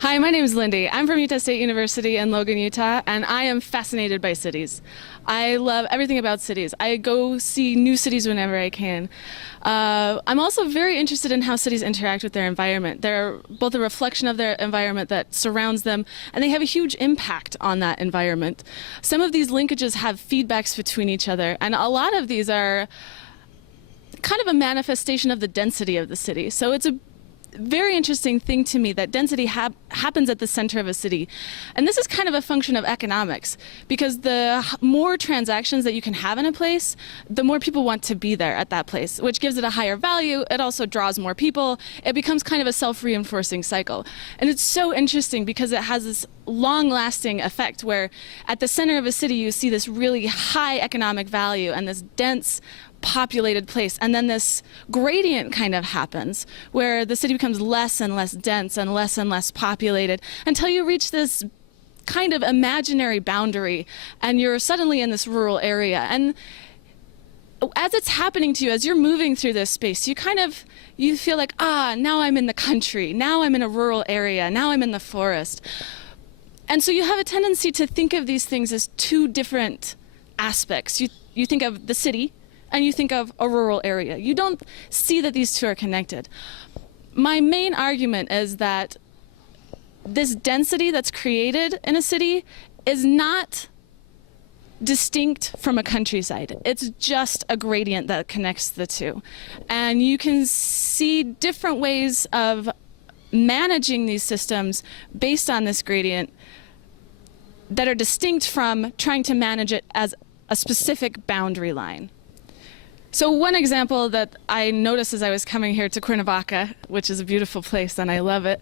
Hi, my name is Lyndi. I'm from Utah State University in Logan, Utah, and I am fascinated by cities. I love everything about cities. I go see new cities whenever I can. I'm also very interested in how cities interact with their environment. They're both a reflection of their environment that surrounds them, and they have a huge impact on that environment. Some of these linkages have feedbacks between each other, and a lot of these are kind of a manifestation of the density of the city. So it's a very interesting thing to me that density happens at the center of a city. And this is kind of a function of economics, because the more transactions that you can have in a place, the more people want to be there at that place, which gives it a higher value. It also draws more people. It becomes kind of a self-reinforcing cycle. And it's so interesting because it has this long-lasting effect where at the center of a city you see this really high economic value and this dense populated place, and then this gradient kind of happens where the city becomes less and less dense and less populated until you reach this kind of imaginary boundary and you're suddenly in this rural area. And as it's happening to you, as you're moving through this space, you feel like, now I'm in the country, now I'm in a rural area, now I'm in the forest. And so you have a tendency to think of these things as two different aspects. You think of the city and you think of a rural area. You don't see that these two are connected. My main argument is that this density that's created in a city is not distinct from a countryside. It's just a gradient that connects the two. And you can see different ways of managing these systems based on this gradient that are distinct from trying to manage it as a specific boundary line. So one example that I noticed as I was coming here to Cuernavaca, which is a beautiful place and I love it,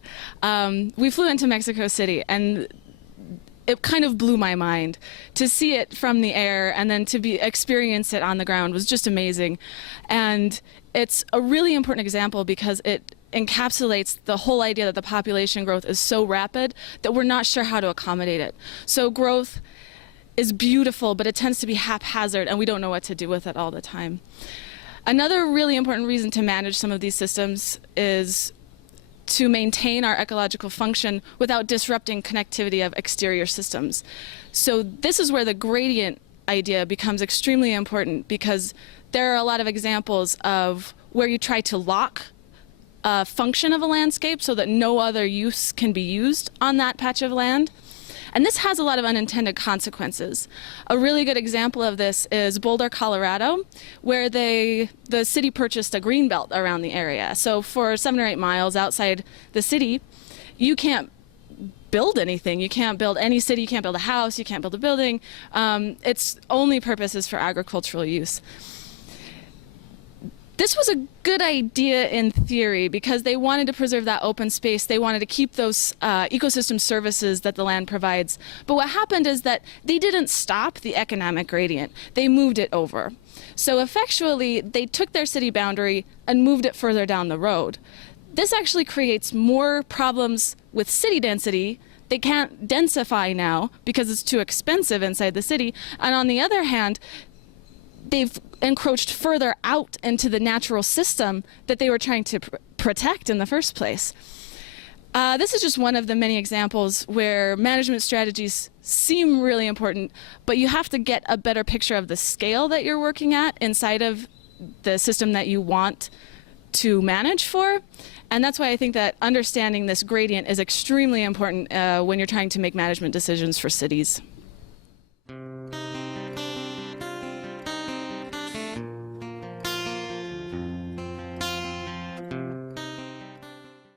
we flew into Mexico City, and it kind of blew my mind. To see it from the air and then to experience it on the ground was just amazing. And it's a really important example because it encapsulates the whole idea that the population growth is so rapid that we're not sure how to accommodate it. So growth is beautiful, but it tends to be haphazard and we don't know what to do with it all the time. Another really important reason to manage some of these systems is to maintain our ecological function without disrupting connectivity of exterior systems. So this is where the gradient idea becomes extremely important, because there are a lot of examples of where you try to lock a function of a landscape so that no other use can be used on that patch of land. And this has a lot of unintended consequences. A really good example of this is Boulder, Colorado, where the city purchased a green belt around the area. So for 7 or 8 miles outside the city, you can't build anything. You can't build any city, you can't build a house, you can't build a building. Its only purpose is for agricultural use. This was a good idea in theory because they wanted to preserve that open space. They wanted to keep those ecosystem services that the land provides. But what happened is that they didn't stop the economic gradient. They moved it over. So effectually, they took their city boundary and moved it further down the road. This actually creates more problems with city density. They can't densify now because it's too expensive inside the city. And on the other hand, they've encroached further out into the natural system that they were trying to protect in the first place. This is just one of the many examples where management strategies seem really important, but you have to get a better picture of the scale that you're working at inside of the system that you want to manage for. And that's why I think that understanding this gradient is extremely important when you're trying to make management decisions for cities.